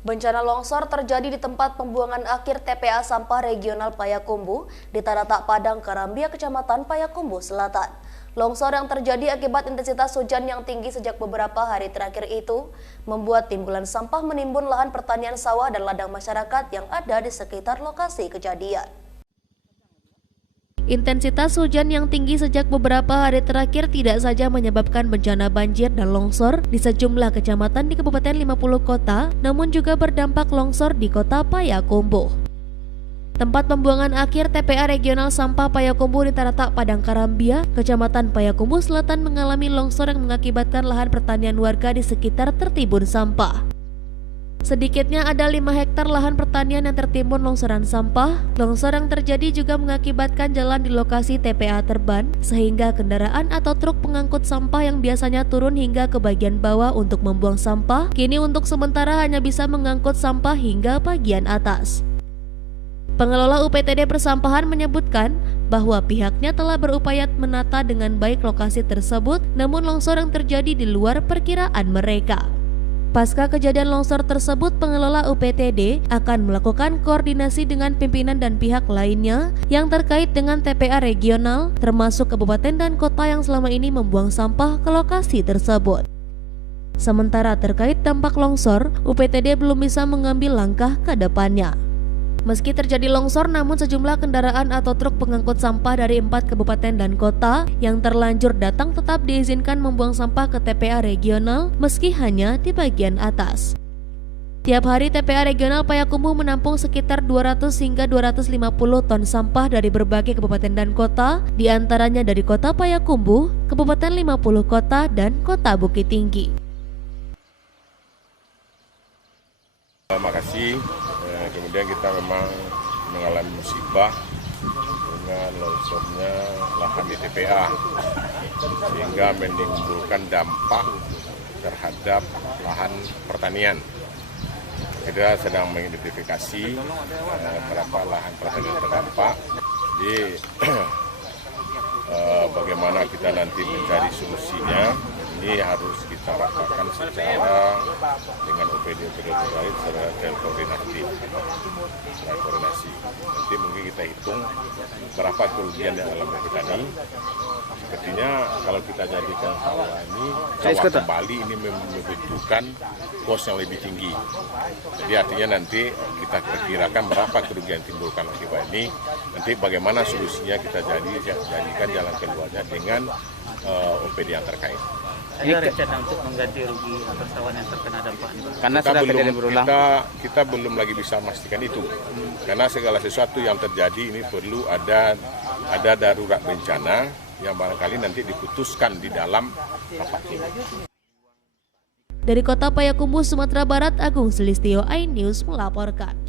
Bencana longsor terjadi di tempat pembuangan akhir TPA Sampah Regional Payakumbuh di Tanah Tak Padang, Karambia, Kecamatan Payakumbuh Selatan. Longsor yang terjadi akibat intensitas hujan yang tinggi sejak beberapa hari terakhir itu membuat timbulan sampah menimbun lahan pertanian sawah dan ladang masyarakat yang ada di sekitar lokasi kejadian. Intensitas hujan yang tinggi sejak beberapa hari terakhir tidak saja menyebabkan bencana banjir dan longsor di sejumlah kecamatan di Kabupaten 50 Kota, namun juga berdampak longsor di Kota Payakumbuh. Tempat pembuangan akhir TPA Regional Sampah Payakumbuh di Tanah Tak Padang, Karambia, Kecamatan Payakumbuh Selatan mengalami longsor yang mengakibatkan lahan pertanian warga di sekitar tertimbun sampah. Sedikitnya ada 5 hektar lahan pertanian yang tertimbun longsoran sampah. Longsor yang terjadi juga mengakibatkan jalan di lokasi TPA terban, sehingga kendaraan atau truk pengangkut sampah yang biasanya turun hingga ke bagian bawah untuk membuang sampah, kini untuk sementara hanya bisa mengangkut sampah hingga bagian atas. Pengelola UPTD Persampahan menyebutkan bahwa pihaknya telah berupaya menata dengan baik lokasi tersebut, namun longsor yang terjadi di luar perkiraan mereka. Pasca kejadian longsor tersebut, pengelola UPTD akan melakukan koordinasi dengan pimpinan dan pihak lainnya yang terkait dengan TPA regional, termasuk kabupaten dan kota yang selama ini membuang sampah ke lokasi tersebut. Sementara terkait dampak longsor, UPTD belum bisa mengambil langkah ke depannya. Meski terjadi longsor, namun sejumlah kendaraan atau truk pengangkut sampah dari 4 kabupaten dan kota yang terlanjur datang tetap diizinkan membuang sampah ke TPA regional meski hanya di bagian atas. Tiap hari TPA regional Payakumbuh menampung sekitar 200 hingga 250 ton sampah dari berbagai kabupaten dan kota, diantaranya dari Kota Payakumbuh, Kabupaten 50 Kota, dan Kota Bukit Tinggi. Terima kasih. Kemudian kita memang mengalami musibah dengan longsornya lahan di TPA, sehingga menimbulkan dampak terhadap lahan pertanian. Kita sedang mengidentifikasi berapa lahan pertanian terdampak. Jadi bagaimana kita nanti mencari solusinya, ini harus kita rapakan secara dengan OPD-OPD terkait secara koordinasi. Nanti mungkin kita hitung berapa kerugian yang alami petani. Sepertinya kalau kita jadikan sawah ini, sawah kembali ini membutuhkan kos yang lebih tinggi. Jadi artinya nanti kita perkirakan berapa kerugian timbulkan akibat ini. Nanti bagaimana solusinya kita jadikan jalan keluarnya dengan OPD yang terkait. Ada rencana untuk mengganti rugi persawahan yang terkena dampak ini? Karena kita belum lagi bisa memastikan itu. Karena segala sesuatu yang terjadi ini perlu ada darurat bencana yang barangkali nanti diputuskan di dalam rapat ini. Dari Kota Payakumbuh, Sumatera Barat, Agung Sulistyo, iNews melaporkan.